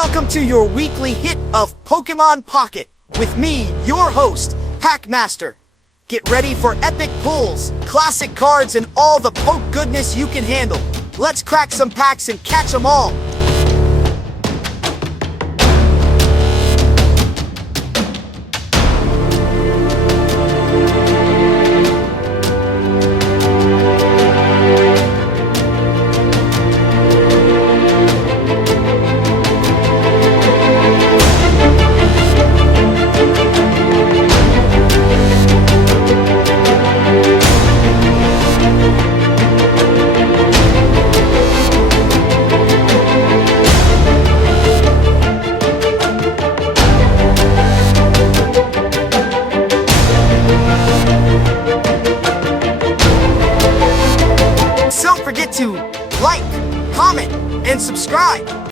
Welcome to your weekly hit of Pokemon Pocket with me, your host, Hackmaster. Get ready for epic pulls, classic cards, and all the poke goodness you can handle. Let's crack some packs and catch them all. Don't forget to like, comment, and subscribe.